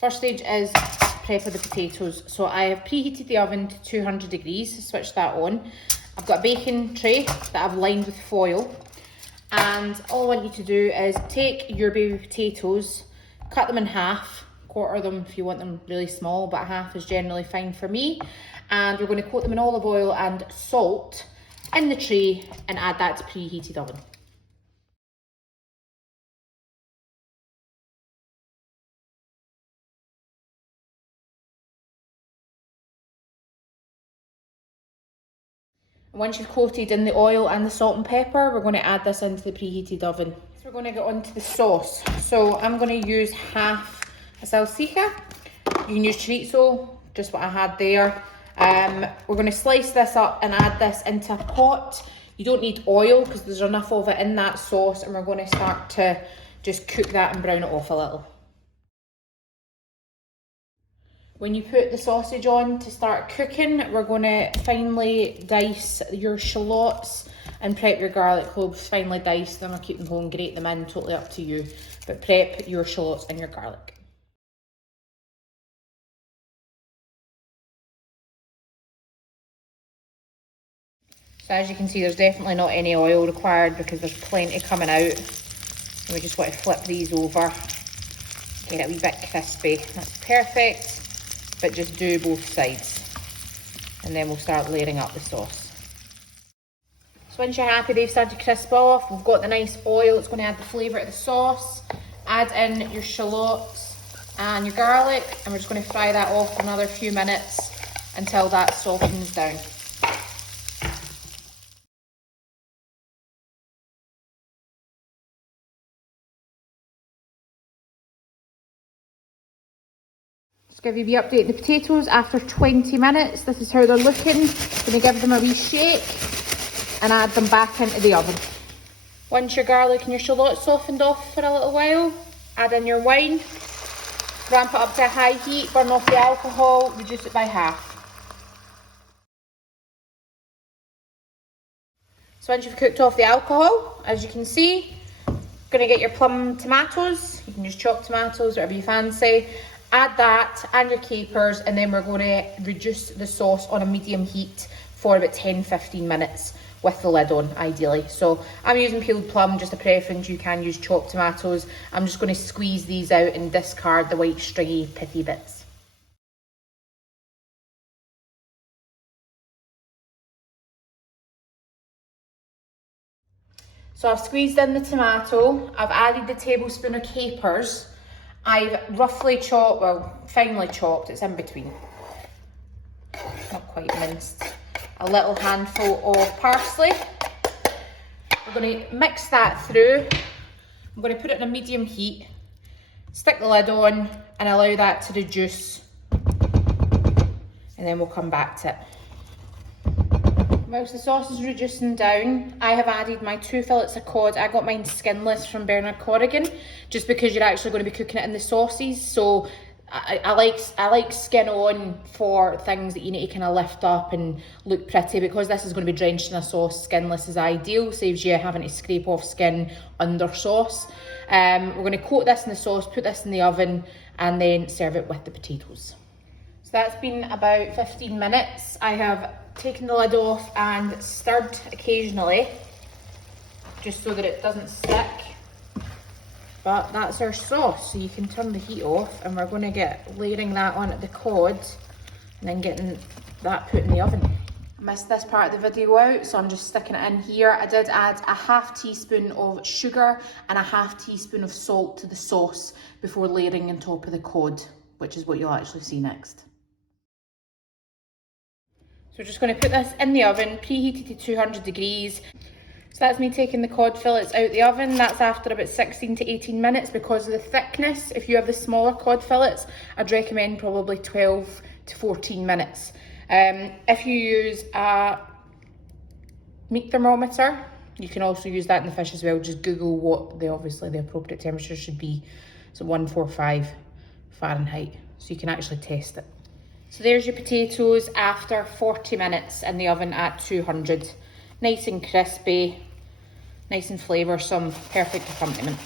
First stage is prep of the potatoes. So I have preheated the oven to 200 degrees, switch that on. I've got a baking tray that I've lined with foil. And all I want you to do is take your baby potatoes, cut them in half, quarter them if you want them really small, but half is generally fine for me. And we're going to coat them in olive oil and salt in the tray and add that to preheated oven. Once you've coated in the oil and the salt and pepper, we're going to add this into the preheated oven. So we're going to get onto the sauce. So I'm going to use half a salsiccia. You can use chorizo, just what I had there. We're going to slice this up and add this into a pot. You don't need oil because there's enough of it in that sauce, and we're going to start to just cook that and brown it off a little. When you put the sausage on to start cooking, we're going to finely dice your shallots and prep your garlic cloves finely diced. Then I'll keep them whole and grate them in, totally up to you. But prep your shallots and your garlic. So as you can see, there's definitely not any oil required because there's plenty coming out. And we just want to flip these over, get it a wee bit crispy. That's perfect. But just do both sides, and then we'll start layering up the sauce. So once you're happy they've started to crisp off, we've got the nice oil, it's going to add the flavour to the sauce. Add in your shallots and your garlic, and we're just going to fry that off for another few minutes until that softens down. Just give you a wee update on the potatoes after 20 minutes. This is how they're looking. Going to give them a wee shake and add them back into the oven. Once your garlic and your shallots softened off for a little while, add in your wine, ramp it up to a high heat, burn off the alcohol, reduce it by half. So once you've cooked off the alcohol, as you can see, going to get your plum tomatoes. You can use chopped tomatoes, whatever you fancy. Add that and your capers, and then we're going to reduce the sauce on a medium heat for about 10-15 minutes with the lid on, ideally. So I'm using peeled plum, just a preference. You can use chopped tomatoes. I'm just going to squeeze these out and discard the white stringy pithy bits. So I've squeezed in the tomato, I've added the tablespoon of capers. I've roughly chopped, well, finely chopped, it's in between, not quite minced, a little handful of parsley. We're going to mix that through. I'm going to put it in a medium heat, stick the lid on and allow that to reduce, and then we'll come back to it. Whilst the sauce is reducing down, I have added my 2 fillets of cod. I got mine skinless from Bernard Corrigan, just because you're actually going to be cooking it in the sauces. So I like skin on for things that you need to kind of lift up and look pretty. Because this is going to be drenched in a sauce, skinless is ideal. Saves you having to scrape off skin under sauce. We're going to coat this in the sauce, put this in the oven, and then serve it with the potatoes. So that's been about 15 minutes. I have taken the lid off and stirred occasionally, just so that it doesn't stick. But that's our sauce, so you can turn the heat off, and we're going to get layering that on at the cod and then getting that put in the oven. I missed this part of the video out, so I'm just sticking it in here. I did add a half teaspoon of sugar and a half teaspoon of salt to the sauce before layering on top of the cod, which is what you'll actually see next. So we're just going to put this in the oven, preheated to 200 degrees. So that's me taking the cod fillets out the oven. That's after about 16 to 18 minutes because of the thickness. If you have the smaller cod fillets, I'd recommend probably 12 to 14 minutes. If you use a meat thermometer, you can also use that in the fish as well. Just Google what the appropriate temperature should be. So 145 Fahrenheit. So you can actually test it. So there's your potatoes after 40 minutes in the oven at 200. Nice and crispy, nice and flavoursome, perfect accompaniment.